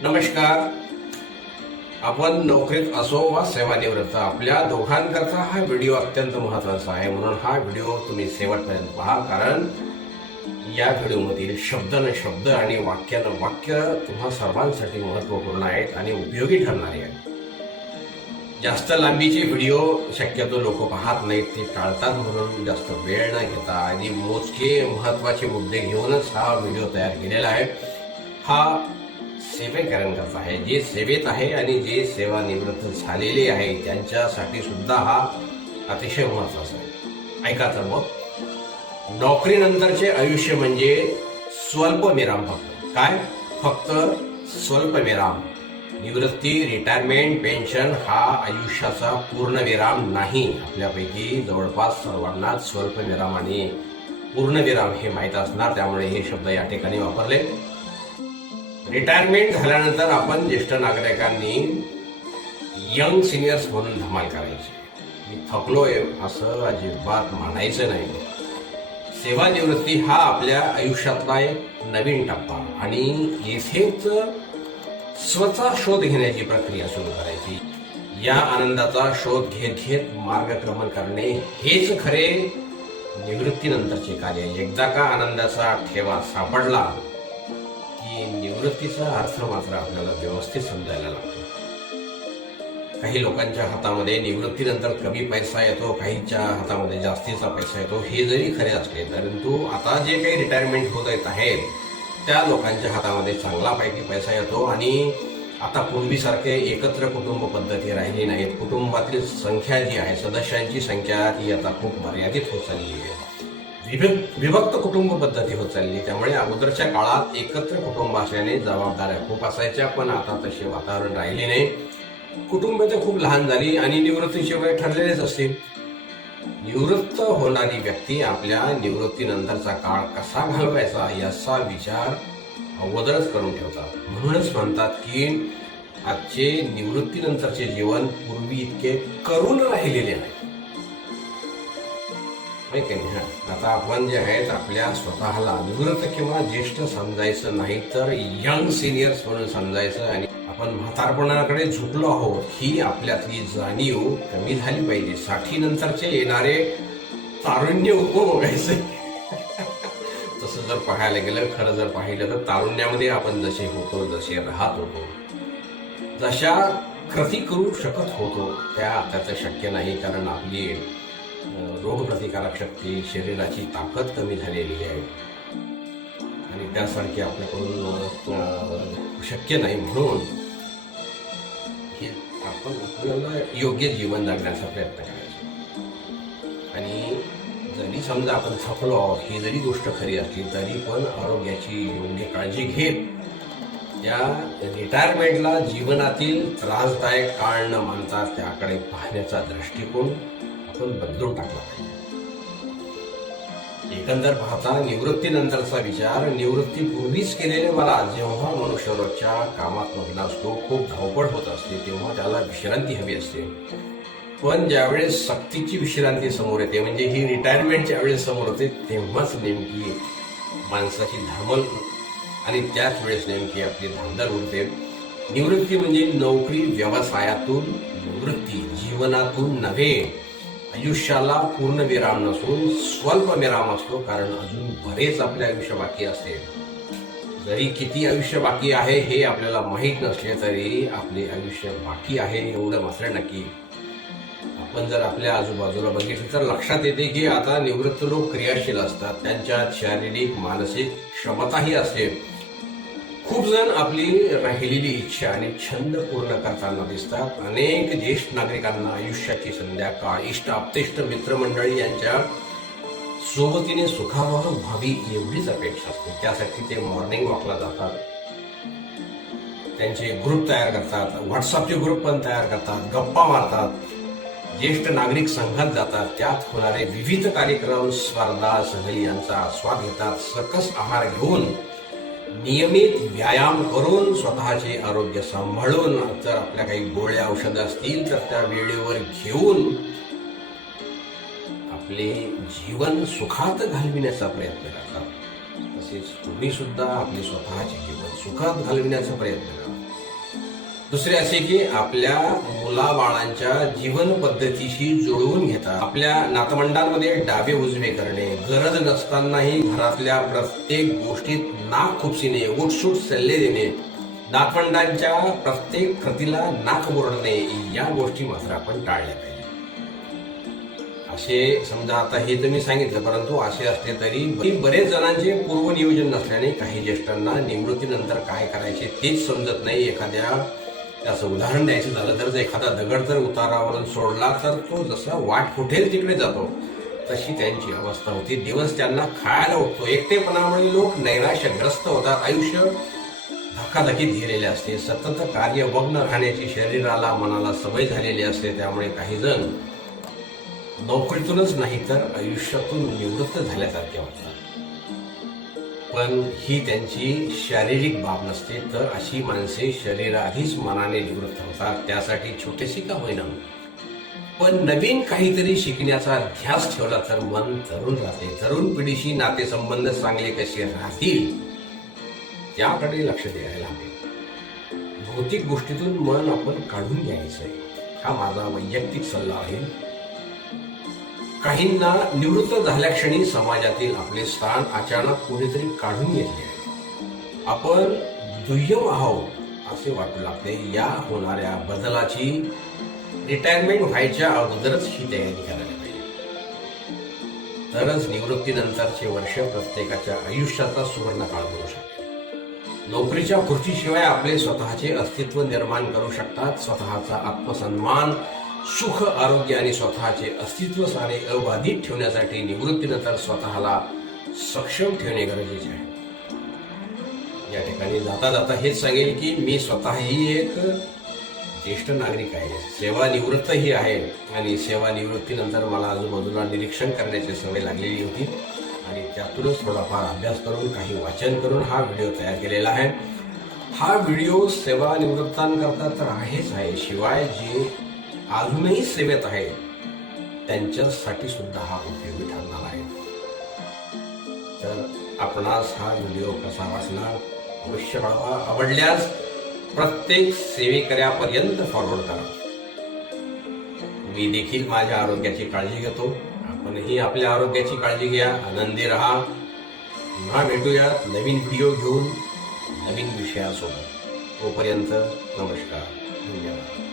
नमस्कार. आपण नोकरीत असो वा सेवानिवृत्त आपल्या दोघांकरता हा व्हिडिओ अत्यंत महत्त्वाचा आहे. म्हणून हा व्हिडिओ तुम्ही शेवटपर्यंत पहा कारण या व्हिडिओमधील शब्द न शब्द आणि वाक्यानं वाक्य तुम्हा सर्वांसाठी महत्त्वपूर्ण आहेत आणि उपयोगी ठरणारे आहेत. जास्त लांबीचे व्हिडिओ शक्यतो लोक पाहत नाहीत ते टाळतात म्हणून जास्त वेळ न घेता आणि मोजके महत्त्वाचे मुद्दे घेऊनच हा व्हिडिओ तयार केलेला आहे. हा सेवेकरांकरता आहे. जे सेवेत आहे आणि जे सेवानिवृत्त झालेले आहे त्यांच्यासाठी सुद्धा हा अतिशय महत्त्वाचा आहे. ऐका तर मग. नोकरीनंतरचे आयुष्य म्हणजे स्वल्प विराम फक्त. काय? फक्त स्वल्प विराम. निवृत्ती रिटायरमेंट पेन्शन हा आयुष्याचा पूर्ण विराम नाही. आपल्यापैकी जवळपास सर्वांना स्वल्प विराम आणि पूर्ण विराम हे माहीत असणार त्यामुळे हे शब्द या ठिकाणी वापरले. रिटायरमेंट झाल्यानंतर आपण ज्येष्ठ नागरिकांनी यंग सिनियर्स म्हणून धमाल करायची. मी थकलोय असं अजिबात म्हणायचं नाही. सेवानिवृत्ती हा आपल्या आयुष्यातला एक नवीन टप्पा. आणि येथेच स्वतः शोध घेण्याची प्रक्रिया सुरू करायची. या आनंदाचा शोध घेत घेत मार्गक्रमण करणे हेच खरे निवृत्तीनंतरचे कार्य एकदा का आनंदाचा ठेवा सापडला की निवृत्तीचा अर्थ मात्र आपल्याला व्यवस्थित समजायला लागतो. काही लोकांच्या हातामध्ये निवृत्तीनंतर कमी पैसा येतो काहींच्या हातामध्ये जास्तीचा पैसा येतो हे जरी खरे असले परंतु आता जे काही रिटायरमेंट होत येत आहेत त्या लोकांच्या हातामध्ये चांगलापैकी पैसा येतो आणि आता पूर्वीसारखे एकत्र कुटुंब पद्धती राहिली नाहीत. कुटुंबातील संख्या जी आहे सदस्यांची संख्या ती आता खूप मर्यादित होत चालली आहे. विभक्त विभक्त कुटुंब पद्धती होत चालली. त्यामुळे अगोदरच्या काळात एकत्र कुटुंब असल्याने जबाबदाऱ्या खूप असायच्या पण आता तसे वातावरण राहिले नाही. कुटुंब तर खूप लहान झाली आणि निवृत्तीशिवाय ठरलेलेच असते. निवृत्त होणारी व्यक्ती आपल्या निवृत्तीनंतरचा काळ कसा घालवायचा याचा विचार अगोदरच करून ठेवतात. म्हणूनच म्हणतात की आजचे निवृत्तीनंतरचे जीवन पूर्वी इतके करून राहिलेले नाही. नाही की ना आता आपण जे आहेत आपल्या स्वतःला निवृत्त किंवा ज्येष्ठ समजायचं नाही तर यंग सिनियर्स म्हणून समजायचं आणि आपण म्हातारपणाकडे झुकलो आहोत ही आपल्यातली जाणीव कमी झाली पाहिजे. साठी नंतरचे येणारे तारुण्य बघायचं तसं जर पाहायला गेलं खरं जर पाहिलं तर तारुण्यामध्ये आपण जसे होतो जसे राहत होतो जशा कृती करू शकत होतो त्या त्याचं शक्य नाही कारण आपली रोगप्रतिकारक शक्ती शरीराची ताकद कमी झालेली आहे. आणि त्यासारखी आपल्याकडून शक्य नाही म्हणून हे आपण आपल्याला योग्य जीवन जगण्याचा प्रयत्न करायचा. आणि जरी समजा आपण थकलो आहोत ही जरी गोष्ट खरी असली तरी पण आरोग्याची योग्य काळजी घेत या रिटायरमेंटला जीवनातील त्रासदायक काळ न मानता त्याकडे पाहण्याचा दृष्टिकोन आपण बदलून टाकला. पाहिजे एकंदर पाहता निवृत्तीनंतरचा विचार निवृत्तीपूर्वीच केलेले मला जेव्हा मनुष्यरोजच्या कामात मधला असतो खूप धावपळ होत असते तेव्हा त्याला विश्रांती हवी असते. पण ज्यावेळेस सक्तीची विश्रांती समोर येते म्हणजे ही रिटायरमेंटच्या वेळेस समोर येते तेव्हाच नेमकी माणसाची धामल आणि त्याच वेळेस नेमकी आपली धांदल उरते निवृत्ती म्हणजे नोकरी व्यवसायातून निवृत्ती जीवनातून नव्हे आयुष्याला पूर्ण विराम नसून स्वल्प विराम असतो कारण अजून बरेच आपले आयुष्य बाकी असते जरी किती आयुष्य बाकी आहे हे आपल्याला माहीत नसले तरी आपले आयुष्य बाकी आहे एवढं मात्र नक्की. आपण जर आपल्या आजूबाजूला बघितलं तर लक्षात येते की आता निवृत्त लोक क्रियाशील असतात. त्यांच्यात शारीरिक मानसिक क्षमताही असते खूप जण आपली राहिलेली इच्छा आणि छंद पूर्ण करताना दिसतात. अनेक ज्येष्ठ नागरिकांना आयुष्याची संध्याकाळ इष्ट आपतेष्ट मित्रमंडळी यांच्या सोबतीने सुखावह व्हावी एवढीच अपेक्षा असते. त्यासाठी ते मॉर्निंग वॉकला जातात. त्यांचे ग्रुप तयार करतात. व्हॉट्सअपचे ग्रुप पण तयार करतात. गप्पा मारतात. ज्येष्ठ नागरिक संघात जातात. त्यात होणारे विविध कार्यक्रम स्पर्धा सहली यांचा आस्वाद घेतात. सकस आहार घेऊन नियमित व्यायाम करून स्वतःचे आरोग्य सांभाळून जर आपल्या काही गोळ्या औषधं असतील तर त्या वेळेवर घेऊन आपले जीवन सुखात घालविण्याचा प्रयत्न करतात. तसेच तुम्ही सुद्धा आपले स्वतःचे जीवन सुखात घालविण्याचा प्रयत्न करा. दुसरे असे की आपल्या मुलाबाळांच्या जीवन पद्धतीशी जुळवून घेता आपल्या नातवंडांमध्ये डावे उजवे करणे गरज नसतानाही घरातल्या प्रत्येक गोष्टीत नाक खुपसिने उठसूट सल्ले देणे नातवंडांच्या प्रत्येक कृतीला नाक मुरडणे या गोष्टी मात्र आपण टाळल्या पाहिजे. असे समजा आता हे तर मी सांगितलं परंतु असे असले तरी बरेच जणांचे पूर्वनियोजन नसल्याने काही ज्येष्ठांना निवृत्तीनंतर काय करायचे तेच समजत नाही. एखाद्या त्याचं उदाहरण द्यायचं झालं तर जर एखादा दगड जर उतारावरून सोडला तर तो जसा वाट फुटेल तिकडे जातो तशी त्यांची अवस्था होती. दिवस त्यांना खायला उठतो. एकटेपणामुळे लोक नैराश्यग्रस्त होतात. आयुष्य धकाधकीत गेलेले असते. सतत कार्यमग्न राहण्याची शरीराला मनाला सवय झालेली असते. त्यामुळे काही जण नोकरीतूनच नाही तर आयुष्यातून निवृत्त झाल्यासारखे वाटतात. पण ही त्यांची शारीरिक बाब नसते तर अशी माणसे शरीराधीच मनाने निवृत्त होतात. त्यासाठी छोटेशी का होईना? पण नवीन काहीतरी शिकण्याचा ध्यास ठेवला तर मन तरुण राहते. तरुण पिढीशी नातेसंबंध चांगले कसे राहतील त्याकडे लक्ष द्यायला हवे. भौतिक गोष्टीतून मन आपण काढून घ्यायचंय. हा माझा वैयक्तिक सल्ला आहे. काहींना निवृत्त झाल्या क्षणी समाजातील आपले स्थान अचानक कोणीतरी काढून घेतले आहे. आपण दुय्यम आहोत असे वाटू लागते. या होणाऱ्या बदलाची रिटायरमेंट व्हायच्या अगोदरच ही तयारी करायला पाहिजे. तरच निवृत्तीनंतरचे वर्ष प्रत्येकाच्या आयुष्याचा सुवर्ण काळ बनू शकते. नोकरीच्या खुर्चीशिवाय आपले स्वतःचे अस्तित्व निर्माण करू शकतात. स्वतःचा आत्मसन्मान सुख आरोग्य आणि स्वतःचे अस्तित्व सारे अबाधित ठेवण्यासाठी निवृत्तीनंतर स्वतःला सक्षम ठेवणे गरजेचे आहे. या ठिकाणी जाता जाता हेच सांगेल की मी स्वतःही एक ज्येष्ठ नागरिक आहे. सेवानिवृत्तही आहे आणि सेवानिवृत्तीनंतर मला आजूबाजूला निरीक्षण करण्याची सवय लागलेली होती आणि त्यातूनच थोडाफार अभ्यास करून काही वाचन करून हा व्हिडिओ तयार केलेला आहे. हा व्हिडिओ सेवानिवृत्तांकरता तर आहेच आहे. शिवाय जे अजूनही सेवेत आहे. त्यांच्यासाठी सुद्धा हा उपयोगी ठरणार आहे. तर आपणास हा व्हिडिओ कसा वाचला अवश्य कळवा आवडल्यास प्रत्येक सेवेकऱ्यापर्यंत फॉरवर्ड करा. मी देखील माझ्या आरोग्याची काळजी घेतो. आपणही आपल्या आरोग्याची काळजी घ्या. आनंदी राहा. पुन्हा भेटूया नवीन व्हिडिओ घेऊन नवीन विषयासोबत. तोपर्यंत नमस्कार. धन्यवाद.